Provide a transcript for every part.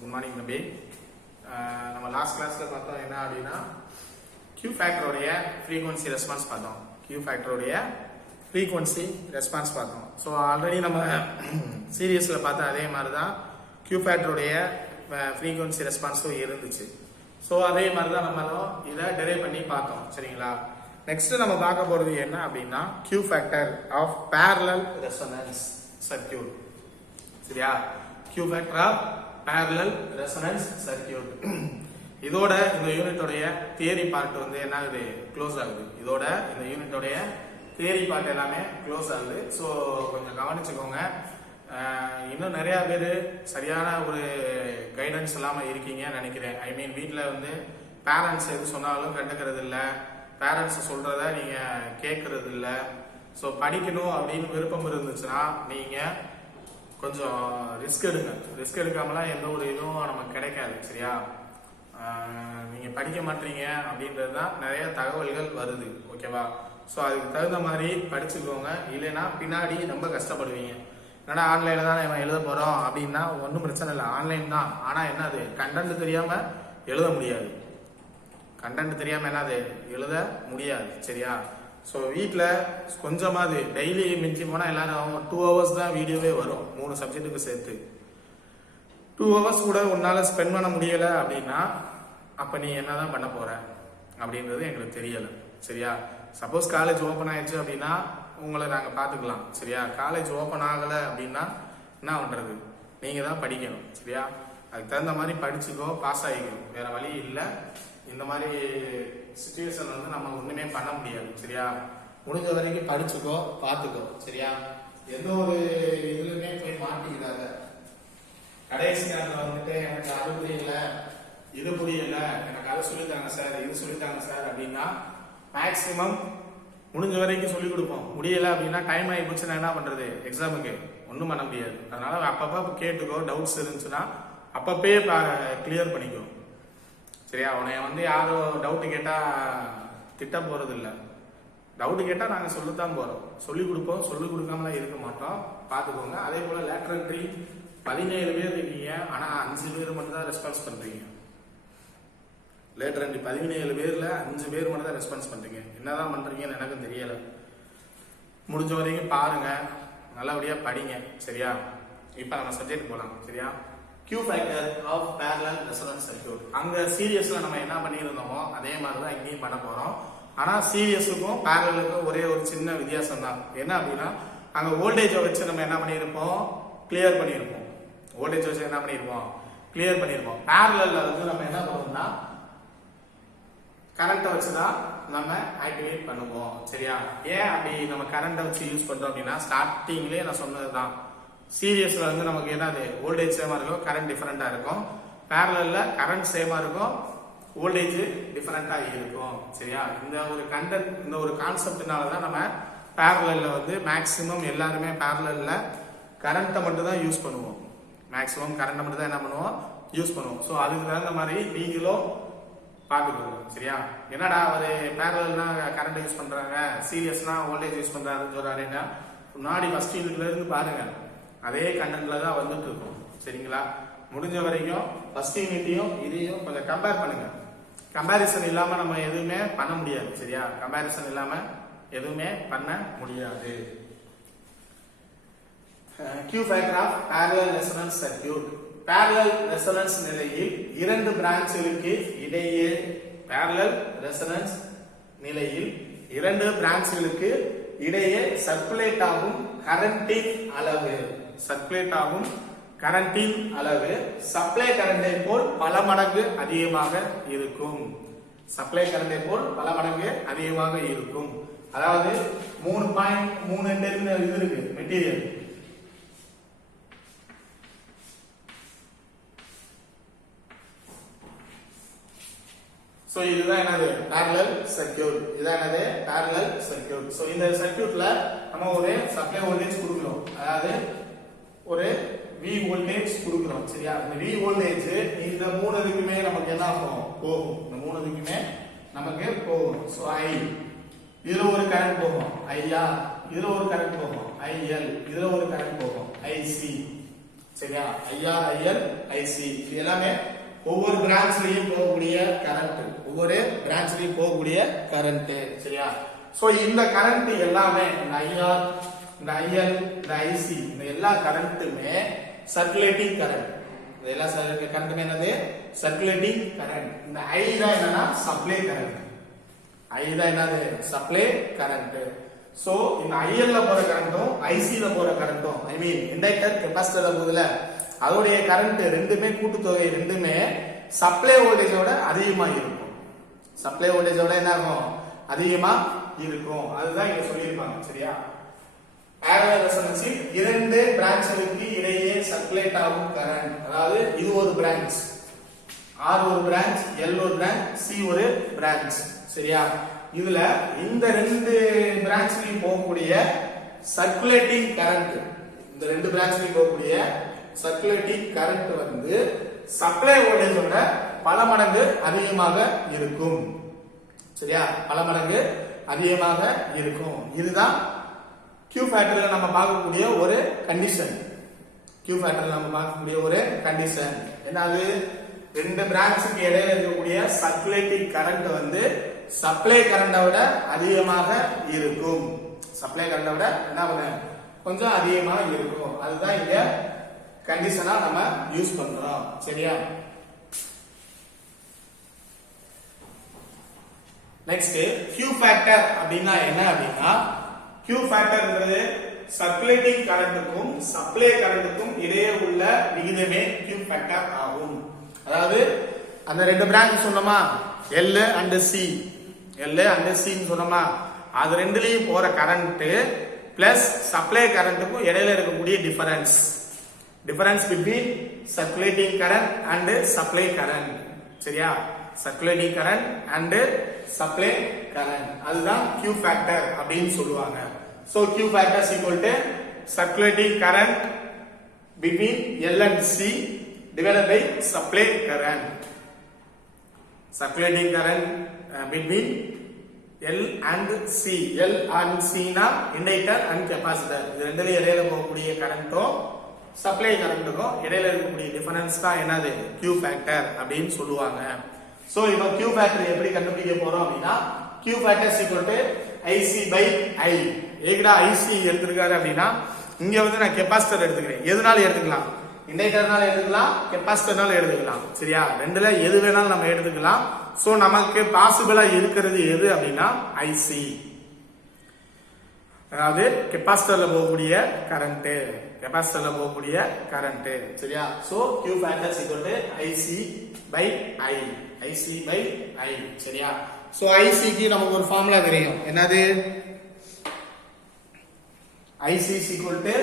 Good morning தம்பி. நம்ம last கிளாஸ்ல பார்த்தோம் என்ன அப்படின்னா Q ஃபேக்டரோடைய ஃப்ரீக்வன்சி ரெஸ்பான்ஸ் பார்த்தோம். Q ஃபேக்டரோடைய ஃப்ரீக்வன்சி ரெஸ்பான்ஸ் பார்த்தோம். ஸோ ஆல்ரெடி நம்ம சீரியஸில் பார்த்த அதே மாதிரி தான் Q ஃபேக்டரோடைய ஃப்ரீக்வன்சி ரெஸ்பான்ஸும் இருந்துச்சு. ஸோ அதே மாதிரி தான் நம்மளும் இதை டெரைவ் பண்ணி பார்த்தோம். சரிங்களா? நெக்ஸ்ட் நம்ம பார்க்க போறது என்ன அப்படின்னா Q factor of parallel resonance circuit. சரியா? Q factor of parallel resonance circuit. இதோட இந்த யூனிட்டோடைய தியரி பார்ட் வந்து என்ன ஆகுது, க்ளோஸ் ஆகுது. இதோட இந்த யூனிட்டோடைய தியரி பார்ட் எல்லாமே க்ளோஸ் ஆகுது. ஸோ கொஞ்சம் கவனிச்சுக்கோங்க. இன்னும் நிறைய பேர் சரியான ஒரு கைடன்ஸ் இல்லாமல் இருக்கீங்கன்னு நினைக்கிறேன். ஐ மீன் வீட்டில் வந்து பேரண்ட்ஸ் எது சொன்னாலும் கண்டுக்கிறது இல்லை, பேரண்ட்ஸ் சொல்றத நீங்க கேட்கறது இல்லை. ஸோ படிக்கணும் அப்படின்னு விருப்பம் இருந்துச்சுன்னா நீங்க கொஞ்சம் ரிஸ்க் எடுங்க. ரிஸ்க் எடுக்காமலாம் எந்த ஒரு இதுவும் நமக்கு கிடைக்காது. சரியா? நீங்க படிக்க மாட்டீங்க அப்படின்றது தான் நிறைய தகவல்கள் வருது. ஓகேவா? ஸோ அதுக்கு தகுந்த மாதிரி படிச்சுக்கோங்க. இல்லைன்னா பின்னாடி ரொம்ப கஷ்டப்படுவீங்க. என்னடா ஆன்லைன்ல தான் நம்ம எழுத போறோம் அப்படின்னா ஒன்றும் பிரச்சனை இல்லை, ஆன்லைன் தான். ஆனா என்னது, கண்டென்ட் தெரியாம எழுத முடியாது. கண்டென்ட் தெரியாம என்னது எழுத முடியாது. சரியா? ஸோ வீட்டில் கொஞ்சமாவது டெய்லி மிஞ்சி போனால் எல்லாரும் 2 hours தான் வீடியோவே வரும், 3 சப்ஜெக்ட்டுக்கு சேர்த்து. 2 hours கூட உன்னால ஸ்பெண்ட் பண்ண முடியல அப்படின்னா அப்போ நீ என்னதான் பண்ண போற அப்படின்றது எங்களுக்கு தெரியலை. சரியா? சப்போஸ் காலேஜ் ஓப்பன் ஆயிடுச்சு அப்படின்னா உங்களை நாங்கள் பார்த்துக்கலாம். சரியா? காலேஜ் ஓப்பன் ஆகலை அப்படின்னா என்ன பண்றது, நீங்க தான் படிக்கணும். சரியா? அதுக்கு தகுந்த மாதிரி படிச்சுக்கோ, பாஸ் ஆகிக்கணும். வேற வழி இல்லை. இந்த மாதிரி சிச்சுவேஷன் வந்து நம்ம ஒண்ணுமே பண்ண முடியாது. சரியா? முடிஞ்ச வரைக்கும் படிச்சுக்கோ, பார்த்துக்கோ. சரியா? எந்த ஒரு இதுலுமே போய் மாட்டிக்கிறாங்க. கடைசி நேரத்தில் வந்துட்டு எனக்கு அது புரியல, இது புரியல, எனக்கு அதை சொல்லித்தாங்க சார், இது சொல்லித்தாங்க சார் அப்படின்னா மேக்சிமம் முடிஞ்ச வரைக்கும் சொல்லிக் கொடுப்போம். முடியல அப்படின்னா டைம் ஆகி போச்சுன்னா என்ன பண்றது, எக்ஸாமுக்கு ஒன்றும் பண்ண முடியாது. அதனால அப்பப்போ கேட்டுக்கோ, டவுட்ஸ் இருந்துச்சுன்னா அப்பப்பே கிளியர் பண்ணிக்கோ. சரியா? உன்னை வந்து யாரும் டவுட்டு கேட்டா திட்ட போறது இல்லை. டவுட்டு கேட்டா நாங்க சொல்லத்தான் போறோம், சொல்லிக் கொடுப்போம். சொல்லிக் கொடுக்காமலாம் இருக்க மாட்டோம், பாத்துக்கோங்க. அதே போல லேட்டரல் என்ட்ரி 17 பேர் இருக்கீங்க, ஆனா 5 பேர் மட்டும் தான் ரெஸ்பான்ஸ் பண்றீங்க. லேட்டர் என்ட்ரி 17 பேர்ல 5 பேர் மட்டும் தான் ரெஸ்பான்ஸ் பண்றீங்க. என்னதான் பண்றீங்கன்னு எனக்கு தெரியல. முடிஞ்ச வரைக்கும் பாருங்க, நல்லபடியா படிங்க. சரியா? இப்ப நம்ம சப்ஜெக்ட் போலாம். சரியா? Q factor of parallel resonance circuit. அங்க சீரியஸ்ல நம்ம என்ன பண்ணியிருந்தோமோ அதே மாதிரி தான் இங்கேயும் பண்ண போறோம். ஆனா சீரியஸுக்கும் parallelக்கும் ஒரே ஒரு சின்ன வித்தியாசம் தான். என்ன அப்படின்னா அங்க வோல்டேஜை வச்சு நம்ம என்ன பண்ணியிருப்போம், கிளியர் பண்ணியிருப்போம். வோல்டேஜ் வச்சு என்ன பண்ணியிருப்போம், கிளியர் பண்ணியிருப்போம். parallelல வந்து நம்ம என்ன பண்ணுவோம்னா கரண்ட்டை வச்சுதான் நம்ம ஆக்டிவேட் பண்ணுவோம். சரியா? ஏன் அப்படி நம்ம கரண்ட்டை வச்சு யூஸ் பண்றோம் அப்படின்னா ஸ்டார்டிங்லேயே நான் சொன்னதுதான். சீரியஸ்ல வந்து நமக்கு என்னது, வோல்டேஜ் சேமா இருக்கும், கரண்ட் டிஃபரெண்டா இருக்கும். parallelல கரண்ட் சேமா இருக்கும், வோல்டேஜ் டிஃபரெண்டா இருக்கும். சரியா? இந்த ஒரு கண்டென்ட், இந்த ஒரு கான்செப்ட்னால தான் நம்ம parallelல வந்து மேக்சிமம் எல்லாருமே parallelல கரண்ட்டை மட்டும் தான் யூஸ் பண்ணுவோம். மேக்சிமம் கரண்ட்டை மட்டும் தான் என்ன பண்ணுவோம், யூஸ் பண்ணுவோம். ஸோ அதுக்கு தகுந்த மாதிரி நீங்களும் பார்த்துக்கோங்க. சரியா? என்னடா ஒரு parallelனா கரண்ட் யூஸ் பண்றாங்க, சீரியஸ்னா வோல்டேஜ் யூஸ் பண்றாருன்னு சொல்றாருன்னா முன்னாடி ஃபர்ஸ்ட் யூனிட்ல இருந்து பாருங்க, அதே கண்டென்ட்ல தான் வந்துட்டு இருக்கும். சரிங்களா? முடிஞ்ச வரைக்கும் ஃபர்ஸ்ட் யூனிட்டையும் இதையும் கொஞ்சம் கம்பேர் பண்ணுங்க. கம்பேரிசன் இல்லாம நம்ம எதுவுமே பண்ண முடியாது. சரியா? கம்பேரிசன் இல்லாம எதுவுமே பண்ண முடியாது. Q factor of parallel resonance circuit. parallel resonance நிலையில் 2 பிரான்ச்களுக்கு இடையே, parallel ரெசோனன்ஸ் நிலையில் 2 பிரான்ச்களுக்கு இடையே சர்க்குலேட் ஆகும் கரண்டின் அளவு, சர்க்குலேட் ஆகும் கரண்டின் அளவு சப்ளை கரண்டை போல் பல மடங்கு அதிகமாக இருக்கும். சப்ளை கரண்டை போல் பல மடங்கு அதிகமாக இருக்கும். அதாவது 3.3 இது இருக்கு மெட்டீரியல். சோ இதுதான் என்னது, parallel சர்க்யூட். இதான் என்னது, parallel சர்க்யூட். சோ இந்த சர்க்யூட்ல நம்ம ஒரு சப்ளை வோல்டேஜ் கொடுக்கிறோம், அதாவது ஒரு V வோல்டேஜ் கொடுக்கிறோம். சரியா? இந்த V வோல்டேஜ் இந்த 3 இதுக்குமே நமக்கு என்ன ஆகும், போகும். இந்த 3 இதுக்குமே நமக்கு போகும். சோ I, இதுல ஒரு கரண்ட் போகும் IR, இதுல ஒரு கரண்ட் போகும் IL, இதுல ஒரு கரண்ட் போகும் IC. சரியா? IR, IL, IC இது எல்லாமே ஒவ்வொரு பிரான்ச்லயும் போகக்கூடிய கரண்ட், ஒவ்வொரு பிரான்ச்லயும் போகக்கூடிய கரண்ட். சரியா? சோ இந்த கரண்ட் எல்லாமே இந்த IR, இந்த IL, இந்த IC இந்த எல்லா கரண்ட்டுமே சர்க்குலேட்டிங் கரண்ட். இந்த எல்லா கரண்ட்டுமே என்னது? Circulating current. இந்த I தான் என்னன்னா சப்ளை கரண்ட். I தான் என்னது? Supply current. சோ இந்த IL ல போற கரண்ட்டும் IC ல போற கரண்ட்டும் ஐ மீன் இண்டக்டர் கெபாசிட்டர்ல போகுதுல அதோடைய கரண்ட் ரெண்டுமே கூட்டுத்தொகை ரெண்டுமே சப்ளை வோல்டேஜோட அதிகமா இருக்கும். சப்ளை வோல்டேஜோட என்ன ஆகும்? அதிகமா இருக்கும். அதுதான் இங்க சொல்லியிருப்பாங்க. சரியா? parallel resonance இரண்டு பிரான்ச்களுக்கு இடையே சர்க்குலேட் ஆகும் கரண்ட், அதாவது இது ஒரு பிரான்ச், R ஒரு பிரான்ச், L ஒரு பிரான்ச், C ஒரு பிரான்ச். சரியா? இதுல இந்த ரெண்டு பிரான்ச்லயும் போகக்கூடிய சர்க்குலேட்டிங் கரண்ட், இந்த ரெண்டு பிரான்ச்லயும் போகக்கூடிய சர்க்குலேட்டிங் கரண்ட் வந்து சப்ளை வோல்டேஜோட பல மடங்கு அதிகமாக இருக்கும். சரியா? பல மடங்கு அதிகமாக இருக்கும். இதுதான் Q ஃபேக்டர்ல நம்ம பார்க்கக்கூடிய ஒரு கண்டிஷன். Q ஃபேக்டர்ல நம்ம பார்க்கக்கூடிய ஒரு கண்டிஷன் என்னது? ரெண்டு பிரான்ச்சுக்கு இடையில இருக்கக்கூடிய சர்க்குலேட்டிங் கரண்ட் வந்து சப்ளை கரண்ட விட அதிகமாக இருக்கும். சப்ளை கரண்ட விட என்ன பண்ணும்? கொஞ்சம் அதிகமாக இருக்கும். அதுதான் இங்க கண்டிஷனா நம்ம யூஸ் பண்றோம். சரியா? நெக்ஸ்ட் Q ஃபேக்டர் அப்படின்னா என்ன அப்படின்னா, Q ஃபேக்டர்ங்கிறது சர்க்குலேட்டிங் கரண்ட்டுக்கும் சப்ளை கரண்ட்டுக்கும் இடையே உள்ள விகிதமே Q ஃபேக்டர் ஆகும். அதாவது அந்த ரெண்டு பிரான்ச் சொன்னோமா, L and C, L and C சொன்னோமா, அது ரெண்டுலயும் போற கரண்ட் பிளஸ் சப்ளை கரண்ட்டுக்கும் இடையில இருக்கக்கூடிய difference, difference between circulating current and supply current. சரியா? Circulating current and supply current, அதுதான் Q ஃபேக்டர் அப்படின்னு சொல்லுவாங்க. So Q factor is equal to circulating current between L and C divided by supply current. Circulating current between L and C. L and C na inductor and capacitor. இது ரெண்டுல இடையில போகக்கூடிய கரண்ட்டும் supply கரண்ட்டுக்கும் இடையில இருக்கக்கூடிய டிஃபரன்ஸ் தான் என்னது? Q factor அப்படின்னு சொல்லுவாங்க. சோ இப்போ Q factor எப்படி கண்டுபிடிக்க போறோம் அப்படின்னா, Q factor is equal to IC by I. ஏகடா IC எடுத்துருக்காரு அப்படின்னா இங்க வந்து நான் கெபாசிட்டர் எடுத்துக்கிறேன். எதுனாலும் எடுத்துக்கலாம், இண்டக்டர்னால எடுத்துக்கலாம், கெபாசிட்டர்னால எடுத்துக்கலாம். சரியா? ரெண்டுல எது வேணாலும் நம்ம எடுத்துக்கலாம். சோ நமக்கு பாசிபிளா இருக்கிறது எது அப்படின்னா IC, அதாவது கெபாசிட்டர்ல போகக்கூடிய கரண்ட், கெபாசிட்டர்ல போகக்கூடிய கரண்ட். சரியா? So Q factor is equal to IC by I, IC by I. சரியா? சோ IC க்கு நமக்கு ஒரு ஃபார்முலா தெரியும். என்னது? IC is equal to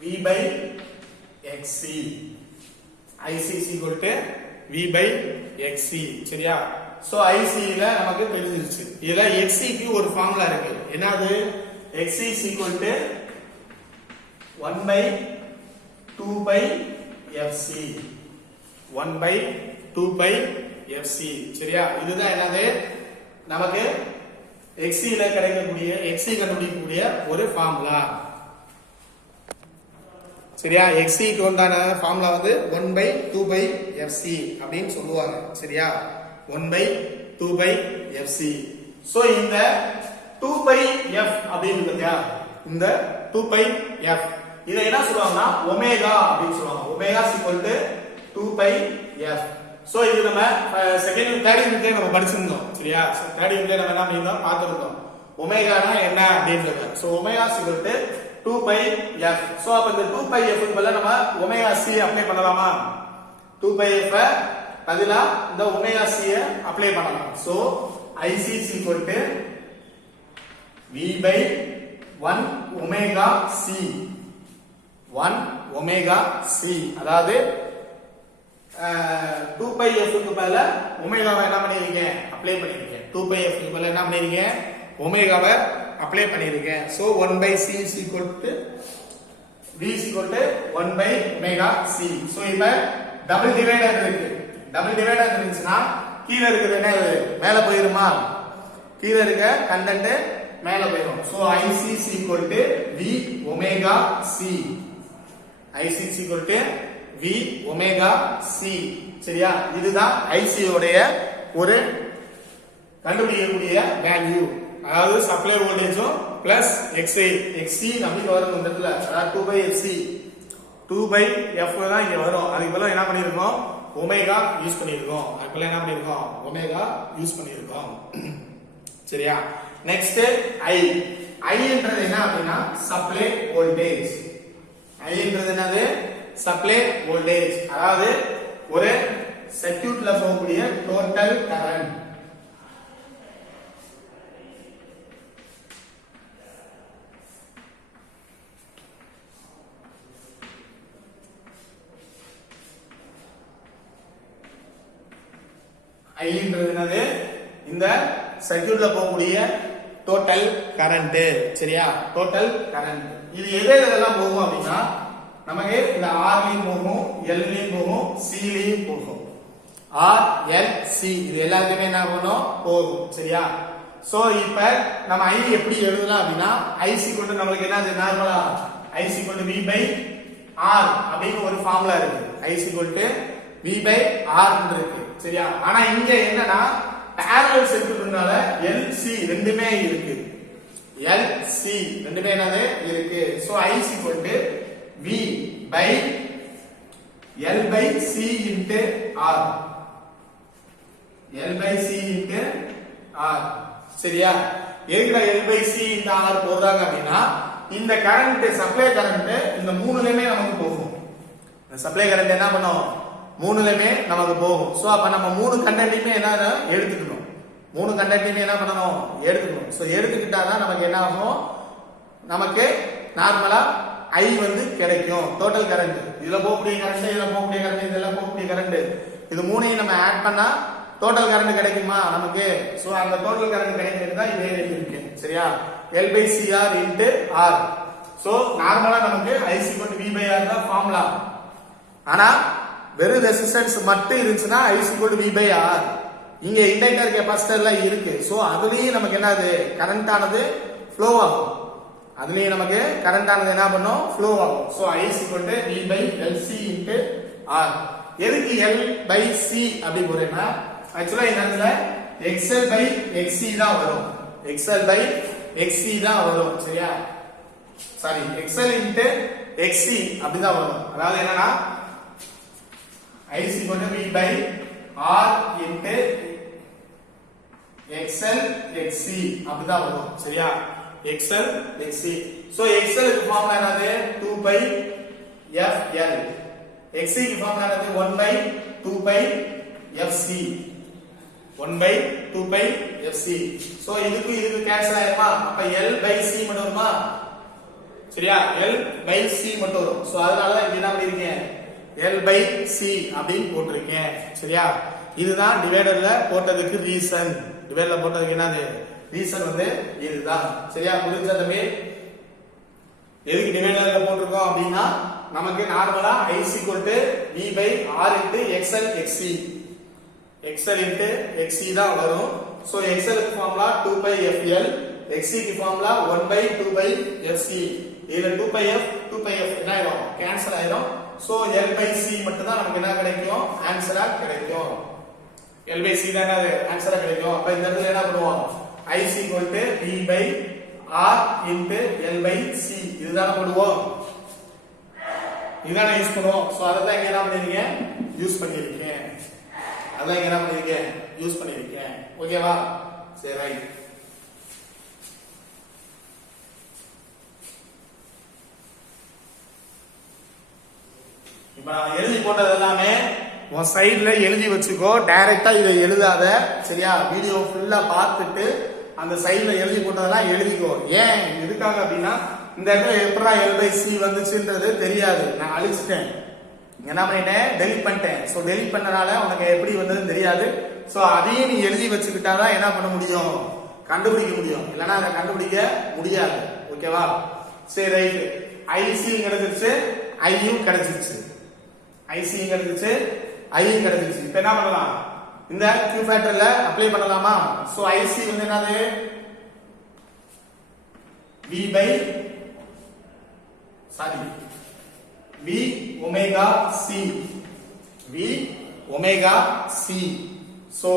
V by XC. IC is equal to V by XC. சரியா? So IC ல நமக்கு தெரிஞ்சிருச்சு. இதுல XC க்கு ஒரு ஃபார்முலா இருக்கு. என்னது? XC is equal to 1 by 2 by FC. 1 by 2 by FC. சரியா? இதுதான் என்னது? நமக்கு XC ல கிடைக்கக்கூடிய XC கண்டுபிடிக்கக்கூடிய ஒரு ஃபார்முலா. சரியா? XC க்கு வந்தான ஃபார்முலா வந்து 1 by 2 by FC அப்படின்னு சொல்லுவாங்க. சரியா? 1 by 2 by FC. சோ இந்த 2 by F அப்படின்னு இருக்குதா, இந்த 2 by F இதை என்ன சொல்லுவாங்கன்னா ஒமேகா அப்படின்னு சொல்லுவாங்க. Omega is equal to 2 by F. So இது நம்ம செகண்ட் தேர்ட் யூனிட்ல நம்ம படிச்சிருந்தோம். சரியா? தேர்ட் யூனிட்ல நம்ம என்ன பண்ணிருந்தோம்? பார்த்திருந்தோம். ஒமேகானா என்ன அப்படின்றது. So omega is equal to 2 by F. So அப்ப இந்த 2 by F க்கு பதிலா நம்ம ஒமேகா C அப்ளை பண்ணலாமா? 2 by F பதிலா இந்த ஒமேகா C அப்ளை பண்ணலாம். So IC is equal to V by 1 omega C. 1 omega C, அதாவது 2 by F க்கு பதிலா ஒமேகாவை என்ன பண்ணிருக்கேன்? அப்ளை பண்ணிருக்கேன். 2 by F க்கு பதிலா என்ன பண்ணிருக்கேன்? ஒமேகாவை அப்ளை பண்ணிருக்கேன். So 1 by C is equal to V is equal to 1 by omega C. So இப்ப டபுள் டிவைடர் இருக்கு. டபுள் டிவைடர் இருந்துச்சுன்னா கீழ இருக்குது என்ன மேல போயிருமா? கீழ இருக்க கண்டென்ட் மேல போயிடும். So IC is equal to V omega C. IC is equal to V omega C. சரியா? இதுதான் IC உடைய ஒரு கண்டுபிடிக்கக்கூடிய வேல்யூ. அதாவது சப்ளை வோல்டேஜும் பிளஸ் XC அப்படின்னு வரும் இந்த இடத்துல. அதாவது 2/FC 2/F தான் இங்க வரும். அதுக்கு பதிலா என்ன பண்ணிருக்கோம்? ஒமேகா யூஸ் பண்ணிருக்கோம். அதுக்கு பதிலா என்ன பண்ணிருக்கோம்? ஒமேகா யூஸ் பண்ணிருக்கோம். சரியா? நெக்ஸ்ட் I என்றது என்ன அப்படின்னா சப்ளை வோல்டேஜ். I என்றது என்னது? Supply voltage. அதாவது ஒரு சர்க்யூட்ல போகக்கூடிய டோட்டல் கரண்ட். I என்றது என்னது? இந்த சர்க்யூட்ல போகக்கூடிய டோட்டல் கரண்ட். சரியா? Total current. இது எதெல்லாம் போகும் அப்படின்னா நமக்கு இந்த R லயும் போகும், L லயும் போகும், C லயும் போகும். R L C இது எல்லாத்துக்குமே என்ன பண்ணும்? போகும். சரியா? சோ இப்ப நம்ம I எப்படி எழுதலாம் அப்படின்னா I = நமக்கு என்ன நார்மலா I = V/R அப்படிங்கிற ஒரு ஃபார்முலா இருக்கு. I = V/R இருக்கு. சரியா? ஆனா இங்க என்னன்னா parallel சர்க்யூட்னால LC ரெண்டுமே இருக்கு. LC ரெண்டுமே என்னது இருக்கு. So I = V/L/C into R. L/C into R. சரியா? எதுக்குடா L/C into R போடுறாங்க அப்படின்னா இந்த கரண்ட் சப்ளை கரண்ட் இந்த மூணுலயுமே நமக்கு போகும். இந்த சப்ளை கரண்ட் என்ன பண்ணும்? மூணுலயுமே நமக்கு போகும். சோ அப்ப நம்ம மூணு கண்டக்டையுமே என்ன எடுத்துக்கணும்? மூணு கண்டக்டையுமே என்ன பண்ணணும்? எடுத்துக்கணும். சோ எடுத்துக்கிட்டாதான் நமக்கு என்ன ஆகும்? நமக்கு நார்மலா I வந்து கிடைக்கும். டோட்டல் கரண்ட் இதுல போகக்கூடிய கரண்ட், இதுல போகக்கூடிய கரண்ட், இதெல்லாம் போகக்கூடிய கரண்ட், இது மூணையும் நம்ம ஆட் பண்ணா டோட்டல் கரண்ட் கிடைக்குமா நமக்கு? சோ அந்த டோட்டல் கரண்ட் கிடைக்கிறது தான் இதே இருக்கு. சரியா? L/CR into R. சோ நார்மலா நமக்கு I = V/R தான் ஃபார்முலா. ஆனா வெறும் ரெசிஸ்டன்ஸ் மட்டும் இருந்துச்சுன்னா I = V/R. இங்க இண்டக்டர் கெபாசிட்டர்ல இருக்கு. சோ அதுலயும் நமக்கு என்னது? கரண்ட் ஆனது ஃப்ளோ ஆகும். அதுலயும் நமக்கு கரண்ட் ஆனது என்ன பண்ணும்? ஃப்ளோ ஆகும். So I = V/LC into R. எதுக்கு L/C அப்படி போறேன்னா ஆக்சுவலா இந்த இடத்துல XL/XC தான் வரும். XL/XC தான் வரும். சரியா? சாரி XL into XC அப்படிதான் வரும். அதாவது என்னன்னா I = V/R into XL/XC அப்படிதான் வரும். சரியா? XL/XC. சோ XL க்கு ஃபார்முலா என்னது? 2/FL. XC க்கு ஃபார்முலா என்னது? 1/2/FC. 1/2/FC. சோ இதுக்கு கேன்சல் ஆயிருமா? அப்ப L/C மட்டும் வருமா? சரியா? L/C மட்டும் வரும். சோ அதனால தான் இங்க என்ன பண்ணிருக்கேன்? L/C அப்படின்னு போட்டிருக்கேன். சரியா? இதுதான் டிவைடர்ல போட்டதுக்கு ரீசன். டிவைடர்ல போட்டதுக்கு என்னது ரீசன் வந்து இதுதான். சரியா? புரிஞ்சா தம்பி? எதுக்கு டிவைடர்ல போட்டிருக்கோம் அப்படின்னா நமக்கு நார்மலா I = V/R into XL/XC. XL into XC தான் வரும். சோ XL க்கு ஃபார்முலா 2/FL, XC க்கு ஃபார்முலா 1/2/FC. இதுல 2/F என்ன ஆயிடும்? கேன்சல் ஆயிடும். சோ L/C மட்டும் தான் நமக்கு என்ன கிடைக்கும்? ஆன்சரா கிடைக்கும். L/C தான் என்னது? ஆன்சரா கிடைக்கும். அப்ப இந்த இடத்துல என்ன பண்ணுவோம்? I = V/R into L/C இதுதான் போடுவோம். இதுதான் யூஸ் பண்ணுவோம். சோ அத தான் இங்க என்ன பண்ணிருக்கீங்க? யூஸ் பண்ணிருக்கேன். அதான் இங்க என்ன பண்ணிருக்கேன்? யூஸ் பண்ணிருக்கேன். ஓகேவா? சரி ரைட். இப்ப நான் எழுதி போட்டது எல்லாமே உன் சைடுல எழுதி வச்சுக்கோ. டைரக்டா இதை எழுதாத. சரியா? வீடியோ ஃபுல்லா பார்த்துட்டு அந்த சைடுல எழுதி போட்டதெல்லாம் எழுதிக்கோ. ஏன் எதுக்காக அப்படின்னா இந்த இடத்துல எப்படா L/C வந்துச்சுன்றது தெரியாது. நான் அழிச்சிட்டேன். என்ன பண்ணிட்டேன்? டெலிட் பண்ணிட்டேன். சோ டெலிட் பண்ணனால உனக்கு எப்படி வந்ததுன்னு தெரியாது. சோ அதையும் நீ எழுதி வச்சுக்கிட்டாதான் என்ன பண்ண முடியும்? கண்டுபிடிக்க முடியும். இல்லைன்னா அதை கண்டுபிடிக்க முடியாது. ஓகேவா? சரி ரைட். IC கிடைச்சிருச்சு, ஐயும் கிடைச்சிருச்சு. IC கிடைச்சிருச்சு, ஐயும் கிடைச்சிருச்சு. இப்ப என்ன பண்ணலாம்? இந்த Q ஃபேக்டர்ல அப்ளை பண்ணலாமா? சோ IC வந்து என்னது? V V omega C. V omega C. So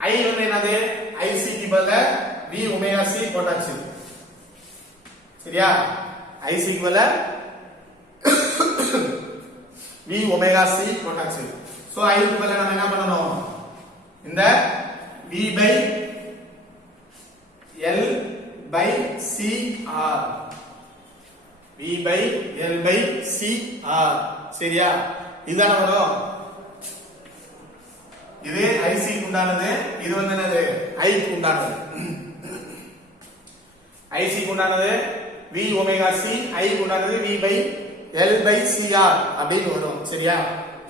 I வந்து என்னது IC க்கு பதிலா V omega C போட்டாச்சு. சரியா? IC க்கு பதிலா V omega C போட்டாச்சு. So I க்கு பதிலா நம்ம என்ன பண்ணனும்? இந்த V by L by C R. V by L by C R. சரியா? இதுதான வரும். இது IC க்கு உண்டானது, இது வந்து என்னது I க்கு உண்டானது. IC க்கு உண்டானது V omega C, I க்கு உண்டானது V by L by CR அப்படின்னு வரும். சரியா?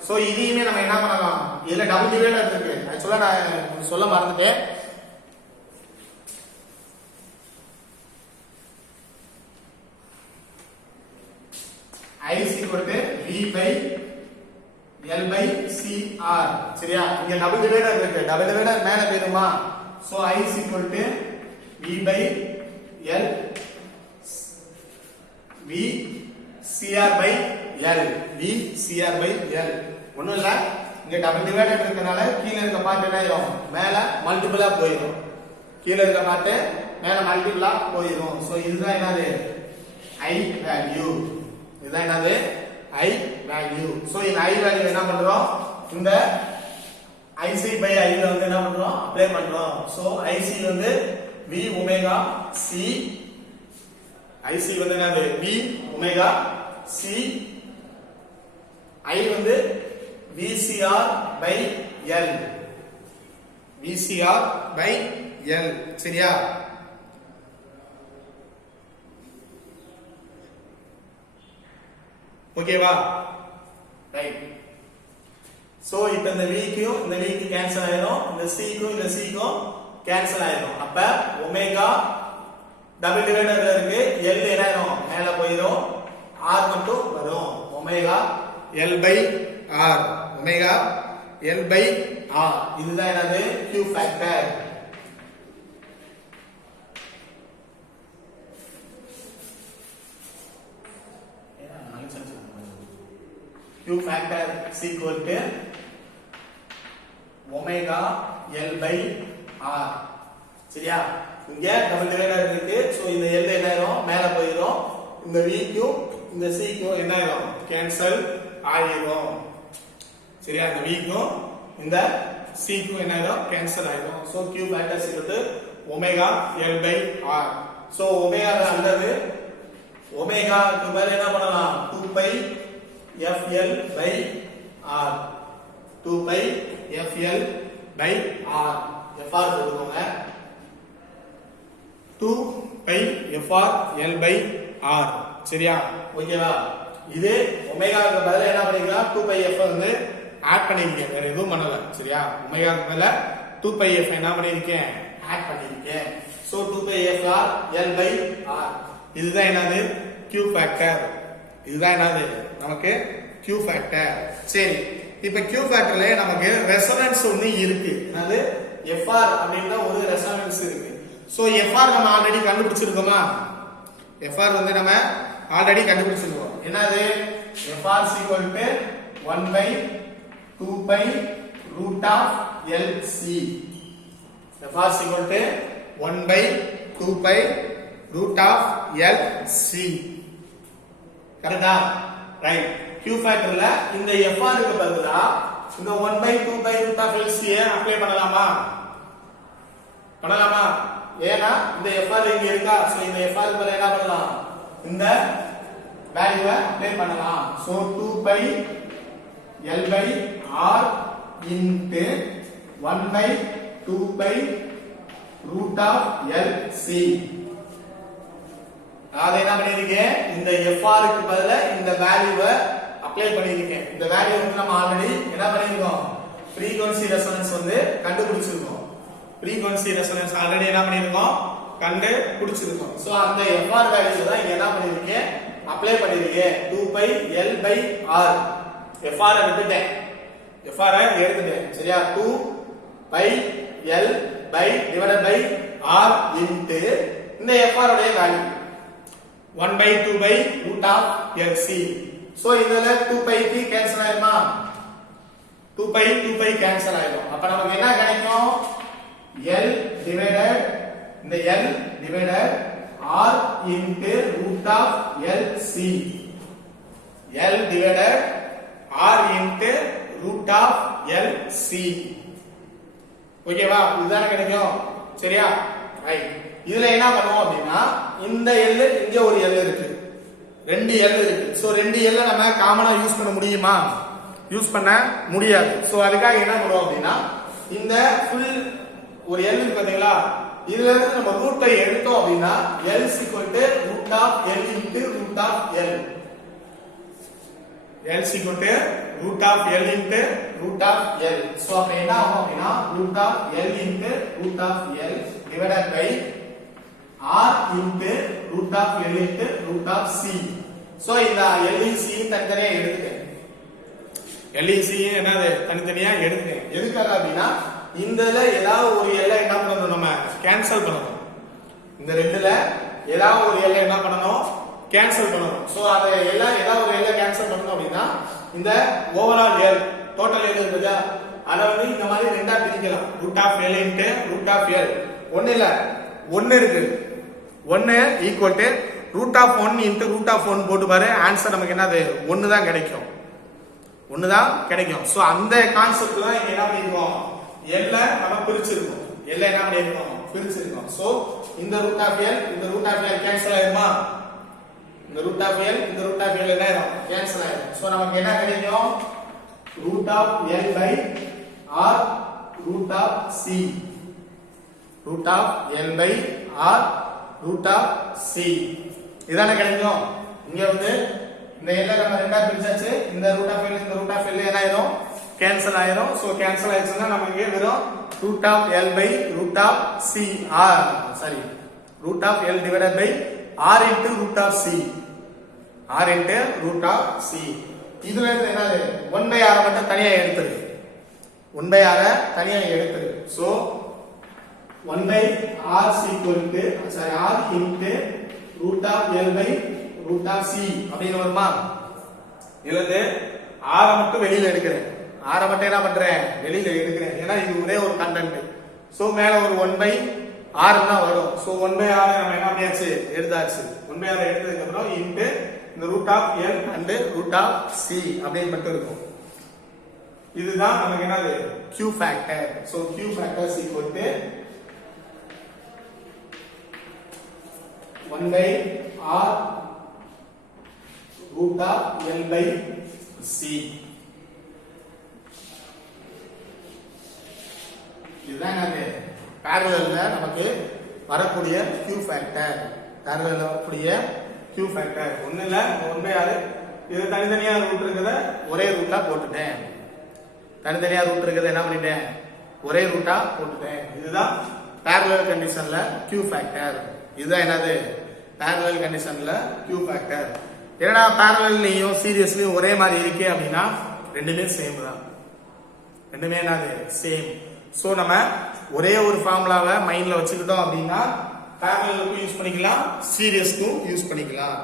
சோ இதையுமே நம்ம என்ன பண்ணலாம், இதுல டபுள் டிவைடர் இருக்கு. ஆக்சுவலா நான் சொல்ல மறந்துட்டேன். I is equal to V by L by CR. சரியா? இங்க டபுள் டிவைடர் இருக்கு. டபுள் டிவைடர் மேல போயிடுமா? So I is equal to V by L V CR by L. V CR by L. ஒண்ணும் இல்ல, இங்க டபுள் டிவைடர் இருக்கனால கீழ இருக்க பார்ட் என்ன ஆயிடும், மேல மல்டிபிளா போயிடும். கீழ இருக்க பார்ட் மேல மல்டிபிளா போயிடும். சோ இதுதான் என்னது I வேல்யூ. இதுதான் என்னது I வேல்யூ. சோ இந்த I வேல்யூ என்ன பண்றோம், இந்த IC by I ல வந்து என்ன பண்றோம், அப்ளை பண்றோம். சோ IC வந்து V omega C, IC வந்து என்னது V omega C, I வந்து VCR by L. VCR by L. சரியா? ஓகேவா? ரைட். சோ இப்போ இந்த V க்கும் இந்த V க்கு கேன்சல் ஆயிடும், இந்த C க்கும் இந்த C க்கும் கேன்சல் ஆயிடும். அப்ப ஒமேகா டபுள் டிவைடர்ல இருக்கு, L என்ன ஆயிடும், மேல போயிடும், R மட்டும் வரும். Omega L by R. Omega L by R. இதுதான் என்னது Q factor. Q factor is equal to omega L by R. சரியா? இங்க டபுள் டிவைடர் இருக்கு. சோ இந்த L என்ன ஆயிரும், மேல போயிடும். இந்த V க்கும் இந்த C க்கும் என்ன ஆயிரும், கேன்சல் ஆயிரும். சரியா? இந்த V க்கும் இந்த C க்கும் என்ன ஆயிரும், கேன்சல் ஆயிரும். So Q factor is equal to omega L by R. So omega அல்லது omega க்கு பதிலா என்ன பண்ணலாம், 2 pi FL by R. 2 pi FL by R. FR போடுவோங்க. 2 pi FR L by R. சரியா? ஓகேவா? இது ஒமேகாக்கு பதிலா என்ன பண்ணிக்கலாம், 2 pi F வந்து ஆட் பண்ணிருக்கேன், வேற எதுவும் பண்ணல. சரியா? ஒமேகாக்கு பதிலா 2 pi F என்ன பண்ணிருக்கேன், ஆட் பண்ணிருக்கேன். So 2 pi FR L by R. இதுதான் என்னது Q ஃபேக்டர். இதுதான் என்னது நமக்கு Q ஃபேக்டர். சரி, இப்போ Q ஃபேக்டர்ல நமக்கு ரெசோனன்ஸ் ஒன்னு இருக்கு. என்னது FR அப்படினா ஒரு ரெசோனன்ஸ் இருக்கு. சோ FR நம்ம ஆல்ரெடி கண்டுபிடிச்சிருக்கோமா? FR வந்து நம்ம ஆல்ரெடி கண்டுபிடிச்சிருக்கோம். என்னது FR is equal to 1 by 2 pi root of LC. FR is equal to 1 by 2 pi root of LC. கரெக்ட்டா? ரைட். Q ஃபேக்டர்ல இந்த FR க்கு பதிலா இந்த 1 by 2 by root of LC apply பண்ணலாமா? பண்ணலாமா? ஏனா இந்த FR இங்க இருக்கா. சோ இந்த FR க்கு பதிலா என்ன பண்ணலாம், இந்த வேல்யூவை அப்ளை பண்ணலாம். So 2 pi L by R into 1 by 2 pi root of LC. அத என்ன பண்ணிருக்கேன், இந்த FR க்கு பதிலா இந்த வேல்யூவை அப்ளை பண்ணிருக்கேன். இந்த வேல்யூ வந்து நம்ம ஆல்ரெடி என்ன பண்ணிருக்கோம், frequency resonance வந்து கண்டுபிடிச்சிருக்கோம். frequency resonance ஆல்ரெடி என்ன பண்ணிருக்கோம், கண்டுபிடிச்சிருக்கோம். சோ அந்த FR வேல்யூ தான் இங்க என்ன பண்ணிருக்கேன், அப்ளை பண்ணிருக்கேன். 2 pi L by R. FR விட்டுட்டேன், FR எடுத்துட்டேன். சரியா? 2 pi L by divided by R into இந்த FR உடைய value 1 by 2 by root of LC. So இதுல 2 பை க்கு கேன்சல் ஆயிருமா 2 பை கேன்சல் ஆயிடும் அப்ப நமக்கு என்ன கிடைக்கும் L divided இந்த L divided R into root of LC L divided R into root of LC ஓகேவா இதுதான் கிடைக்கும் சரியா ரைட் இதுல என்ன பண்ணுவோம் அப்படினா இந்த L இங்க ஒரு L இருக்கு ரெண்டு L இருக்கு சோ ரெண்டு L நம்ம காமனா யூஸ் பண்ண முடியுமா யூஸ் பண்ண முடியாது சோ அதுக்காக என்ன பண்ணுவோம் அப்படினா இந்த ஃபுல் ஒரு L இருக்கு பாத்தீங்களா இதுல இருந்து நம்ம ரூட்டை எடுத்தோம் அப்படினா L root of L into root of L L root of L into root of L so அப்ப என்ன ஆகும் அப்படினா root of L into root of L divided by R into root of L into root of C so இந்த L C தனித்தனியா எடுத்துட்டேன் L C என்னது தனித்தனியா எடுத்துட்டேன் எதுக்காக அப்படினா இந்தல ஏதாவது ஒரு L என்ன பண்ணனும் நம்ம கேன்சல் பண்ணனும் இந்த ரெண்டுல ஏதாவது ஒரு L என்ன பண்ணனும் கேன்சல் பண்ணனும் சோ அத எல்லாம் ஏதாவது ஒரு L கேன்சல் பண்ணனும் அப்படினா இந்த ஓவரால் L டோட்டல் L இருக்குதா அத வந்து இந்த மாதிரி ரெண்டா பிரிக்கலாம் root of L into root of L ஒண்ணு இல்ல ஒண்ணு இருக்கு 1 equal to root of 1 into root of 1 போட்டு பாரு ஆன்சர் நமக்கு என்னது 1 தான் கிடைக்கும் 1 தான் கிடைக்கும் சோ அந்த கான்செப்ட்ல இங்க என்ன பண்ணிருக்கோம் L நம்ம பிரிச்சிருக்கோம் L என்ன பண்ணிருக்கோம் பிரிச்சிருக்கோம் சோ இந்த root of L இந்த root of L கேன்சல் ஆயிருமா இந்த root of L இந்த root of L என்ன ஆயிடும் கேன்சல் ஆயிடும் சோ நமக்கு என்ன கிடைக்கும் root of L by R root of C root of L by R root of C இதானே கிடைக்கும் இங்க வந்து இந்த L நம்ம ரெண்டா பிரிச்சாச்சு இந்த root of L இந்த root of L என்ன ஆயிடும் கேன்சல் ஆயிடும் சோ கேன்சல் ஆயிடுச்சுனா நமக்கு வெறும் root of L by root of C R sorry root of L divided by R into root of C R into root of C இதுல இருந்து என்னது 1 by R மட்டும் தனியா எடுத்துரு 1 by R தனியா எடுத்துரு so 1 by R is equal to sorry R into root of L by root of C அப்படினு வருமா இதுல இருந்து R மட்டும் வெளியில எடுக்கிறேன் R மட்டும் என்ன பண்றேன் வெளியில எடுக்கிறேன் ஏன்னா இது ஒரே ஒரு கண்டென்ட் சோ மேல ஒரு 1 by R தான் வரும் சோ 1 by R நம்ம என்ன பண்ணியாச்சு எடுத்தாச்சு 1 by R எடுத்ததுக்கு அப்புறம் into இந்த root of L and root of C அப்படினு மட்டும் இருக்கும் இதுதான் நமக்கு என்னது Q factor so Q factor is equal to 1 by R root of L by C இதுதான் என்னது parallelல நமக்கு வரக்கூடிய Q factor parallelல வரக்கூடிய Q factor ஒண்ணு இல்ல 1 by R இது தனித்தனியா ரூட் இருக்குத ஒரே ரூட்டா போட்டுட்டேன் தனித்தனியா ரூட் இருக்குத என்ன பண்ணிட்டேன் ஒரே ரூட்டா போட்டுட்டேன் இதுதான் parallel கண்டிஷன்ல Q factor இதுதான் என்னது parallel கண்டிஷன்ல Q factor என்னடா parallelலயும் சீரியஸ்லயும் ஒரே மாதிரி இருக்கே அப்படினா ரெண்டுமே சேம் தான் ரெண்டுமே என்னது சேம் சோ நம்ம ஒரே ஒரு ஃபார்முலாவை மைண்ட்ல வச்சுக்கிட்டோம் அப்படினா parallelக்கும் யூஸ் பண்ணிக்கலாம் சீரியஸ்க்கும் யூஸ் பண்ணிக்கலாம்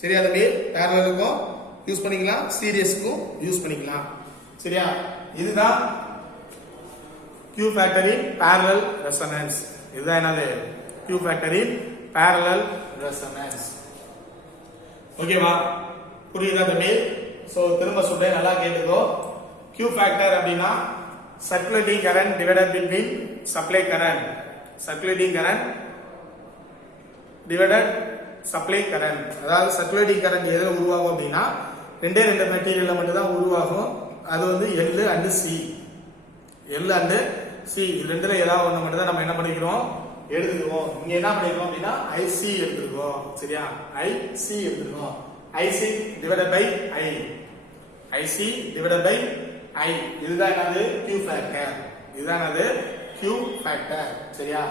சரியா தம்பி parallelக்கும் யூஸ் பண்ணிக்கலாம் சீரியஸ்க்கும் யூஸ் பண்ணிக்கலாம் சரியா இதுதான் Q factor in parallel resonance இதுதான் என்னது Q factor in parallel resonance ஓகேவா புரியுதா தம்பி சோ திரும்ப சொல்றேன் நல்லா கேட்டுக்கோ Q factor அப்படினா circulating current divided between supply current circulating current divided supply current அதாவது circulating current எதுல உருவாகும் அப்படினா ரெண்டே ரெண்டு மெட்டீரியல்ல மட்டும் தான் உருவாகும் அது வந்து L and C L and C இது ரெண்டுல ஏதாவது ஒண்ணு மட்டும் தான் நம்ம என்ன பண்ணிக்கிறோம் எடுத்துக்குவோம் இங்க என்ன பண்ணிக்கிறோம் அப்படினா IC எடுத்துக்குவோம் சரியா IC எடுத்துக்குவோம் IC divided by I IC divided by I இதுதான் என்னது Q factor இதுதான் என்னது Q factor சரியா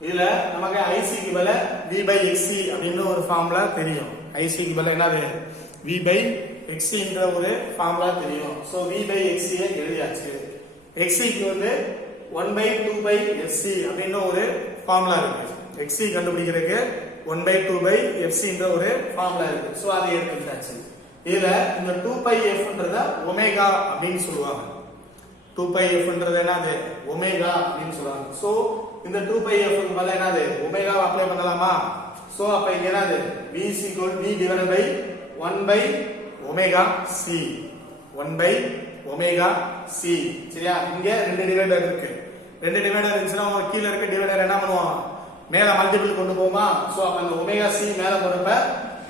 இதுல நமக்கு IC க்கு பதிலா V by XC அப்படின ஒரு ஃபார்முலா தெரியும் IC க்கு பதிலா என்னது V by XC என்ற ஒரு ஃபார்முலா தெரியும் சோ V by XC ஐ எழுதியாச்சு XC க்கு வந்து 1 by 2 by SC அப்படின ஒரு ஃபார்முலா இருக்கு xc கண்டுபிடிக்கிறதுக்கு 1/2/fc என்ற ஒரு ஃபார்முலா இருக்கு. சோ அதை எடுத்துட்டாச்சு. இதுல இந்த 2πf-ன்றத ஒமேகா அப்படின்னு சொல்லுவாங்க. 2πf-ன்றது என்னது? ஒமேகா அப்படின்னு சொல்லுவாங்க. சோ இந்த 2πf-க்கு பதிலா என்னது? ஒமேகாவை அப்ளை பண்ணலாமா? சோ அப்ப இங்க என்னது? v divided by 1/ωc 1/ωc. சரியா? இங்க ரெண்டு டிவைடர் இருக்கு. ரெண்டு டிவைடர் இருந்துச்சுன்னா கீழ இருக்க டிவைடர் என்ன பண்ணுவோம்? மேல மல்டிபிள் கொண்டு போமா? சோ அப்ப இந்த ωc மேல போறப்ப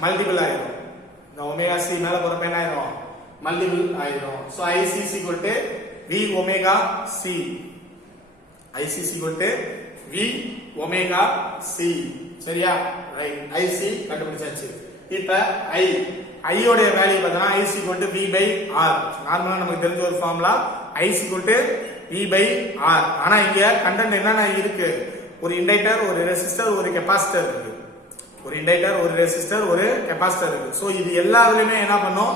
மல்டிபிள் ஆயிடும். இந்த ωc மேல போறப்ப என்ன ஆயிடும்? மல்டிபிள் ஆயிடும். So IC is equal to v omega c. IC is equal to v omega c. சரியா? ரைட். IC கண்டுபிடிச்சாச்சு. இப்ப I ஓட வேல்யூ பார்த்தா I is equal to v by r. நார்மலா நமக்கு தெரிஞ்ச ஒரு formula I is equal to v by r. ஆனா இங்க கண்டென்ட் என்னன்னா இருக்கு? ஒரு இண்டக்டர், ஒரு ரெசிஸ்டர், ஒரு கெபாசிட்டர் இருக்கு. ஒரு இண்டக்டர், ஒரு ரெசிஸ்டர், ஒரு கெபாசிட்டர் இருக்கு. சோ இது எல்லாத்துலயுமே என்ன பண்ணும்?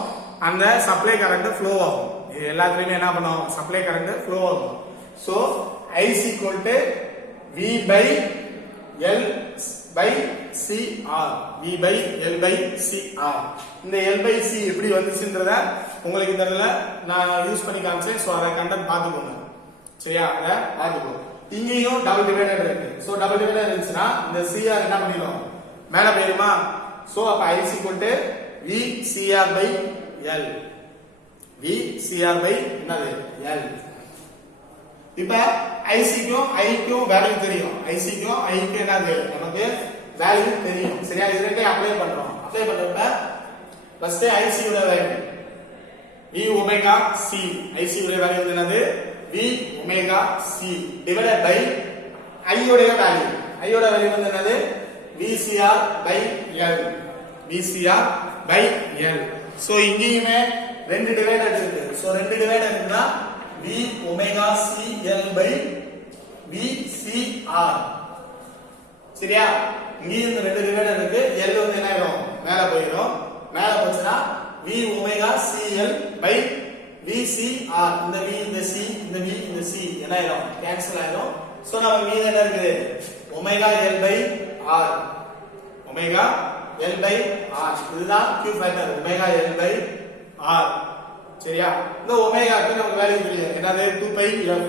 அந்த சப்ளை கரண்ட் ஃப்ளோ ஆகும். இது எல்லாத்துலயுமே என்ன பண்ணும்? சப்ளை கரண்ட் ஃப்ளோ ஆகும். So I is equal to v by L by CR. V by L by CR. இந்த L by C எப்படி வந்துச்சுன்றத உங்களுக்கு தெரியல, நான் யூஸ் பண்ணி காமிச்சேன். சோ அத கண்டென்ட் பாத்துக்கோங்க. சரியா? அத பாத்துக்கோ. இங்கேயும் டபுள் டிவைடர் இருக்கு. சோ டபுள் டிவைடர் இருந்துச்சுன்னா இந்த CR என்ன பண்ணிடும்? மேல போயிருமா? சோ அப்ப I is equal to V CR by L. V CR by என்னது? L. இப்ப IC-க்கும் I-க்கும் வேல்யூ தெரியும். IC-க்கும் I-க்கும் என்னது? நமக்கு வேல்யூ தெரியும். சரியா? இது ரெண்டையும் அப்ளை பண்றோம். அப்ளை பண்றப்ப ஃபர்ஸ்ட் IC ஓட value V omega C. IC ஓட வேல்யூ என்னது? V omega C divided by I ஓட வேல்யூ. I ஓட வேல்யூ என்னது? VCR by L. VCR by L. So இங்கேயுமே ரெண்டு டிவைடர் இருக்கு. சோ ரெண்டு டிவைடர் இருந்தா V omega C L by VCR. சரியா? இங்க இந்த ரெண்டு டிவைடர் இருக்கு. L வந்து என்ன ஆயிடும்? மேல போயிடும். மேல போச்சுனா V omega C L by VCR. இந்த V இந்த C இந்த V இந்த C என்ன ஆயிடும்? கேன்சல் ஆயிடும். சோ நமக்கு மீதி என்ன இருக்குது? omega L by R. omega L by R. இதுதான் Q factor. omega L by R. சரியா? இந்த ஒமேகாக்கு நமக்கு வேல்யூ தெரியும். என்னது? 2πf.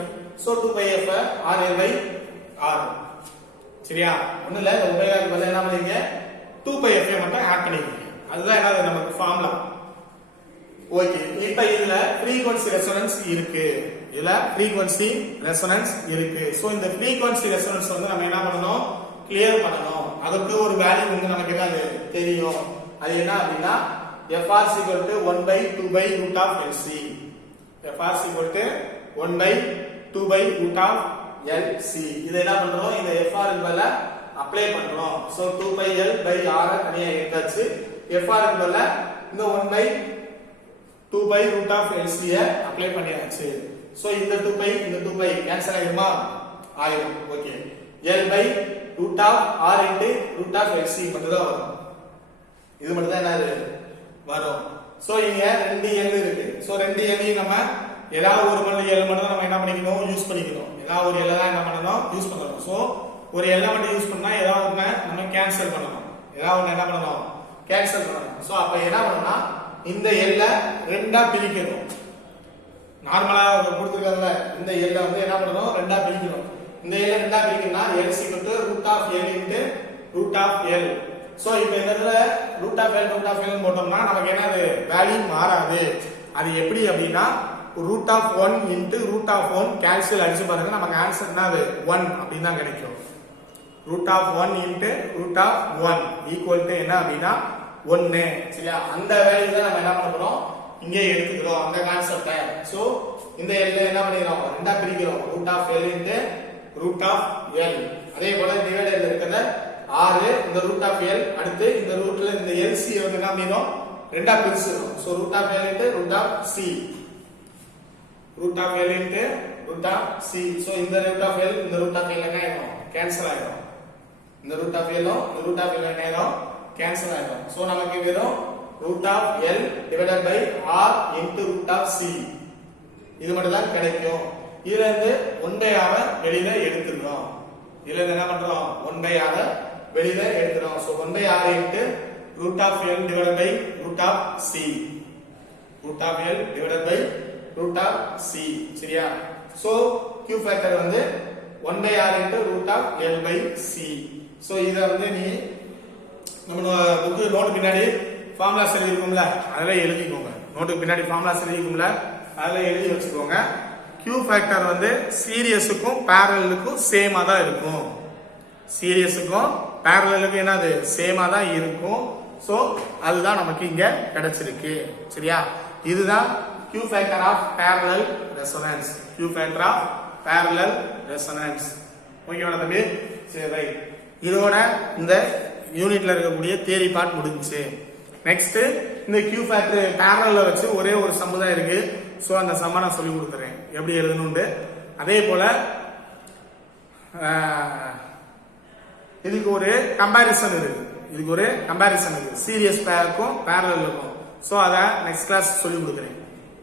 So 2πf RL by R. சரியா? ஒண்ணு இல்ல, இந்த ஒமேகாக்கு பதிலா என்ன பண்ணீங்க? 2πf மட்டும் ஆட் பண்ணிக்கீங்க. அதுதான் என்னது? நமக்கு ஃபார்முலா. ஓகே. இப்ப இதுல frequency resonance இருக்கு. இதுல frequency resonance இருக்கு. சோ இந்த frequency resonance வந்து நம்ம என்ன பண்ணனும்? கிளியர் பண்ணனும். அதுக்கு ஒரு வேல்யூ வந்து நமக்கு என்னது? தெரியும். அது என்ன அப்படினா FR is equal to 1/2/root of LC. FR is equal to 1/2/root of LC. இத என்ன பண்றோம்? இந்த FR க்கு பதிலா அப்ளை பண்றோம். சோ 2πL by R தனியா எடுத்தாச்சு. FR க்கு பதிலா இந்த 1/2/root of LC ய அப்ளை பண்ணியாச்சு. சோ இந்த 2π இந்த 2π கேன்சல் ஆயிடுமா? ஆயிடும். Okay. L by root of R into root of LC மட்டும் தான் வரும். இது மட்டும் தான் என்னது? வரும். சோ இங்க ரெண்டு L இருக்கு. சோ ரெண்டு L நம்ம ஏதாவது ஒரு மல்டி L மட்டும் நம்ம என்ன பண்ணிக்கணும்? யூஸ் பண்ணிக்கணும். ஏதாவது ஒரு L தான் என்ன பண்ணனும்? யூஸ் பண்ணனும். சோ ஒரு L மட்டும் யூஸ் பண்ணா ஏதாவது ஒண்ணு நம்ம கேன்சல் பண்ணனும். ஏதாவது ஒண்ணு என்ன பண்ணனும்? கேன்சல் பண்ணனும். சோ அப்ப என்ன பண்ணனும்னா இந்த L ரெண்டா பிரிக்கணும். நார்மலா கொடுத்திருக்காங்கல, இந்த L வந்து என்ன பண்ணனும்? ரெண்டா பிரிக்கணும். இந்த L ரெண்டா பிரிக்கணும்னா L is equal to root of L into root of L. So இப்போ இந்த இடத்துல root of L போட்டோம்னா நமக்கு என்னது? வேல்யூ மாறாது. அது எப்படி அப்படினா root of 1 into root of 1 cancel அடிச்சு பாருங்க, நமக்கு ஆன்சர் என்னது? 1 அப்படினா கிடைக்கும். root of 1 into root of 1 equal to என்ன அப்படினா 1. சரியா? அந்த வேல்யூ தான் நம்ம என்ன பண்ண போறோம்? இங்கே எடுத்துக்கிறோம் அந்த கான்செப்டை. சோ இந்த L என்ன பண்ணிரோம்? ரெண்டா பிரிக்கிறோம். root of L into root of L. அதே போல டிவைடர்ல இருக்கிற R இந்த root of L அடுத்து இந்த ரூட்ல இந்த LC வந்து என்ன பண்ணிரோம்? ரெண்டா பிரிச்சிரோம். So root of L into root of C. root of L into root of C. So இந்த root of L இந்த root of L என்ன ஆயிடும்? கேன்சல் ஆயிடும். இந்த root of L இந்த root of L என்ன ஆயிடும்? கேன்சல் ஆயிடும். சோ நமக்கு வெறும் root of L divided by R into root of C. இது மட்டும் தான் கிடைக்கும். இதுல இருந்து 1/r வெளியில எடுத்துறோம். இதுல என்ன பண்றோம் 1/r வெளியில எடுத்துறோம். So 1/r into root of l divided by root of c. root of l divided by root of c. சரியா? சோ q ஃபேக்டர் வந்து 1/r into root of l by c. So இத வந்து நீ நம்ம book note பின்னாடி formulas எழுதிருக்கோம்ல அதெல்லாம் எழுதிக்கோங்க. நோட்டுக்கு பின்னாடி ஃபார்முலாஸ் எழுதிருக்கோம்ல அதெல்லாம் எழுதி வச்சுக்கோங்க. q ஃபேக்டர் வந்து சீரியஸுக்கும் parallelக்கும் சேமா தான் இருக்கும். சீரியஸுக்கும் parallelக்கும் என்னது சேமா தான் இருக்கும். சோ அதுதான் நமக்கு இங்க கிடைச்சிருக்கு. சரியா? இதுதான் q factor of parallel resonance. q factor of parallel resonance. ஓகேவா தம்பி? சரி ரைட். இதோட இந்த யூனிட்ல இருக்கக்கூடிய தியரி பார்ட் முடிஞ்சுச்சு. நெக்ஸ்ட் இந்த q ஃபேக்டர் parallel வச்சு ஒரே ஒரு சம் தான் இருக்கு. சோ அந்த சம்ம நான் சொல்லி கொடுத்துறேன் எப்படி எழுதணும்னு. அதே போல இதுக்கு ஒரு கம்பாரிசன் இருக்கு. இதுக்கு ஒரு கம்பாரிசன் இருக்கு சீரியஸ் பேருக்கும் parallelக்கும். சோ அத நெக்ஸ்ட் கிளாஸ் சொல்லி கொடுக்குறேன்.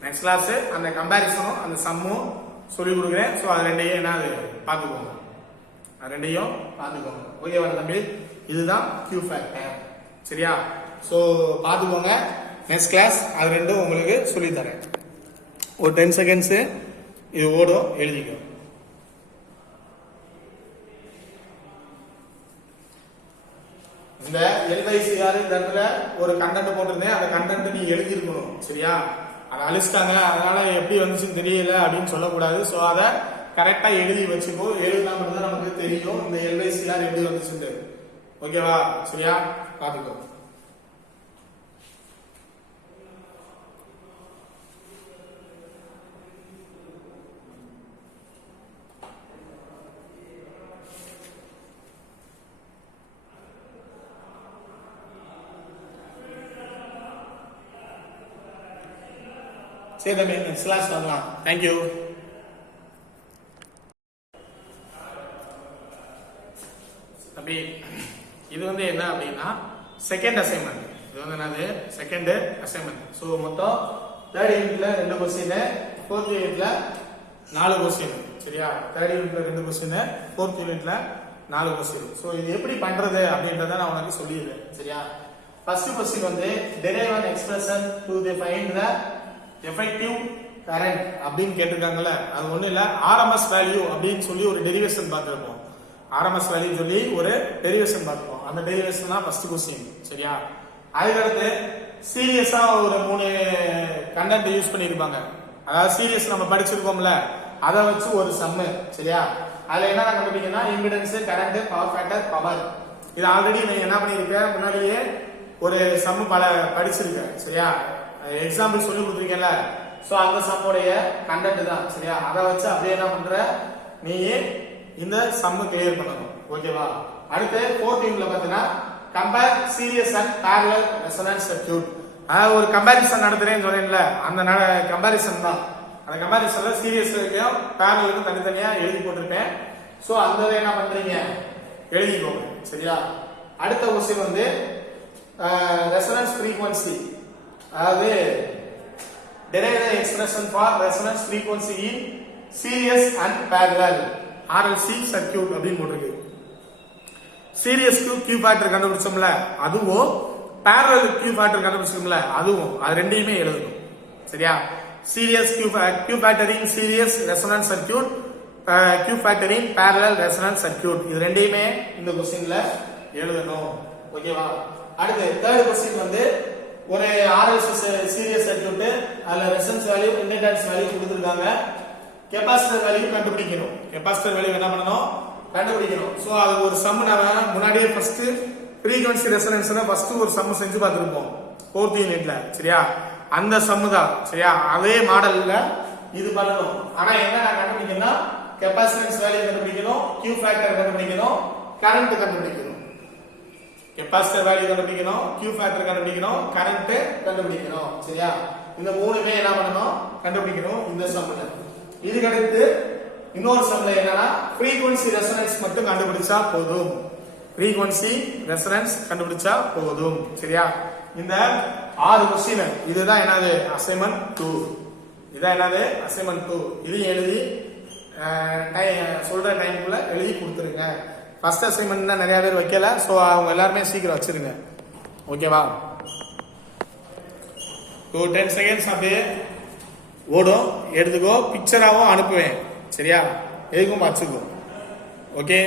நெக்ஸ்ட் கிளாஸ் அந்த கம்பாரிசனும் அந்த சம்மும் சொல்லி கொடுக்குறேன். சோ அது ரெண்டையும் என்ன பாத்துக்கோங்க. அது ரெண்டையும் பாத்துக்கோங்க. ஓகேவா தம்பி? இதுதான் q ஃபேக்டர். சரியா? சோ பாத்துக்கோங்க. நெக்ஸ்ட் கிளாஸ் அது ரெண்டும் உங்களுக்கு சொல்லி தரேன். ஒரு 10 செகண்ட்ஸ் இது ஓடும், எழுதிக்கோ. இந்த LYCR இந்த இடத்துல ஒரு கண்டென்ட் போட்டிருந்தேன். அந்த கண்டென்ட் நீ எழுதி இருக்கணும். சரியா? அதை அழிச்சிட்டாங்க அதனால எப்படி வந்துச்சுன்னு தெரியல அப்படின்னு சொல்லக்கூடாது. சோ அதை கரெக்டா எழுதி வச்சுக்கோ. எழுதினா மட்டும் நமக்கு தெரியும் இந்த LYCR எப்படி வந்துச்சுன்னு. ஓகேவா? சரியா? பாத்துக்கோ. சரி தம்பி நெக்ஸ்ட் கிளாஸ் வரலாம். தேங்க்யூ. தம்பி இது வந்து என்ன அப்படின்னா செகண்ட் அசைன்மெண்ட். இது வந்து என்னது செகண்ட் அசைன்மெண்ட். ஸோ மொத்தம் தேர்ட் யூனிட்ல 2 கொஸ்டின், ஃபோர்த் யூனிட்ல 4 கொஸ்டின். சரியா? தேர்ட் யூனிட்ல 2 கொஸ்டின், ஃபோர்த் யூனிட்ல 4 கொஸ்டின். ஸோ இது எப்படி பண்றது அப்படின்றத நான் உனக்கு சொல்லிடுறேன். சரியா? ஃபர்ஸ்ட் கொஸ்டின் வந்து derive an expression to find the effective current அப்படின்னு கேட்டிருக்காங்கல்ல. அது ஒண்ணு இல்ல RMS வேல்யூ அப்படின்னு சொல்லி ஒரு டெரிவேஷன் பார்த்திருப்போம். RMS வேல்யூ சொல்லி ஒரு டெரிவேஷன் பார்த்திருப்போம். அந்த டெரிவேஷன் தான் ஃபர்ஸ்ட் கொஸ்டின். சரியா? அதுக்கடுத்து சீரியஸா ஒரு 3 கண்டென்ட் யூஸ் பண்ணிருப்பாங்க. அதாவது சீரியஸ் நம்ம படிச்சிருக்கோம்ல அதை வச்சு ஒரு சம்மு. சரியா? அதுல என்ன கண்டுபிடிக்கணும்னா impedance, current, power factor, power. இது ஆல்ரெடி நீங்க என்ன பண்ணிருக்கேன் முன்னாடியே ஒரு சம்மு பல படிச்சிருக்கேன். சரியா? எக்ஸாம்பிள் சொல்லி கொடுத்துருக்கேன்ல. சோ அந்த சம்முடைய கண்டென்ட் தான். சரியா? அதை வச்சு அப்படியே என்ன பண்ற நீ இந்த சம்மு கிளியர் பண்ணணும். ஓகேவா? அடுத்து ஃபோர்த் யூனிட்ல பாத்தீங்கன்னா compare series and parallel resonance circuit. அதாவது ஒரு கம்பேரிசன் நடத்துறேன்னு சொன்னேன்ல அந்த கம்பேரிசன் தான். அந்த கம்பேரிசன்ல சீரியஸ்க்கும் parallelக்கும் தனித்தனியா எழுதி போட்டிருப்பேன். சோ அந்த என்ன பண்றீங்க எழுதிக்கோங்க. சரியா? அடுத்த கொஸ்டின் வந்து ரெசோனன்ஸ் frequency. அதாவது derive the expression for resonance frequency in series and parallel RLC circuit அப்படின்னு போட்டிருக்கு. சீரியஸ்க்கு q ஃபேக்டர் கண்டுபிடிச்சோம்ல அதுவும் parallel q ஃபேக்டர் கண்டுபிடிச்சோம்ல அதுவும் அது ரெண்டையுமே எழுதணும். சரியா? Series q factor in series resonance circuit, q factor in parallel resonance circuit இது ரெண்டையுமே இந்த क्वेश्चनல எழுதணும். ஓகேவா? அடுத்து தேர்ட் क्वेश्चन வந்து ஒரு RLC சீரியஸ் சர்க்யூட் அதுல ரெசோனன்ஸ் வேல்யூ, இண்டக்டன்ஸ் வேல்யூ கொடுத்திருக்காங்க. கெபாசிட்டர் வேல்யூ கண்டுபிடிக்கணும். கெபாசிட்டர் வேல்யூ என்ன பண்ணனும் கண்டுபிடிக்கணும். சோ அது ஒரு சம் நான் முன்னாடியே ஃபர்ஸ்ட் ஃப்ரீக்வென்சி ரெசோனன்ஸ்ல ஃபர்ஸ்ட் ஒரு சம் செஞ்சு பார்த்திருப்போம் 4th யூனிட்ல. சரியா? அந்த சம் தான். சரியா? அதே மாடல்ல இது பண்ணணும். ஆனா என்ன நான் கண்டுபிடிக்கணும்னா கெபாசிட்டன்ஸ் வேல்யூ கண்டுபிடிக்கணும், q ஃபேக்டர் கண்டுபிடிக்கணும், கரண்ட் கண்டுபிடிக்கணும். கெபாசிட்டர் வேல்யூ கண்டுபிடிக்கணும், q ஃபேக்டர் கண்டுபிடிக்கணும், கரண்ட் கண்டுபிடிக்கணும். சரியா? இந்த மூணுமே என்ன பண்ணணும் கண்டுபிடிக்கணும் இந்த சம்ல. இதுக்கு அடுத்து இன்னொரு சம்ல என்னன்னா frequency resonance மட்டும் கண்டுபிடிச்சா போதும். frequency resonance கண்டுபிடிச்சா போதும். சரியா? இந்த 6 क्वेश्चन இதுதான் என்னது அசைன்மென்ட் 2. இதான் என்னது அசைன்மென்ட் 2. இது எழுதி சொல்கிற டைமுக்குள்ளே எழுதி கொடுத்துருங்க. ஃபர்ஸ்ட் அசைன்மெண்ட் தான் நிறையா பேர் வைக்கல, ஸோ அவங்க எல்லாருமே சீக்கிரம் வச்சிருங்க. ஓகேவா? 10 seconds அப்படியே ஓடும், எடுத்துக்கோ. பிக்சராகவும் அனுப்புவேன், சரியா? எதுக்கும் வச்சுக்கோ. ஓகே.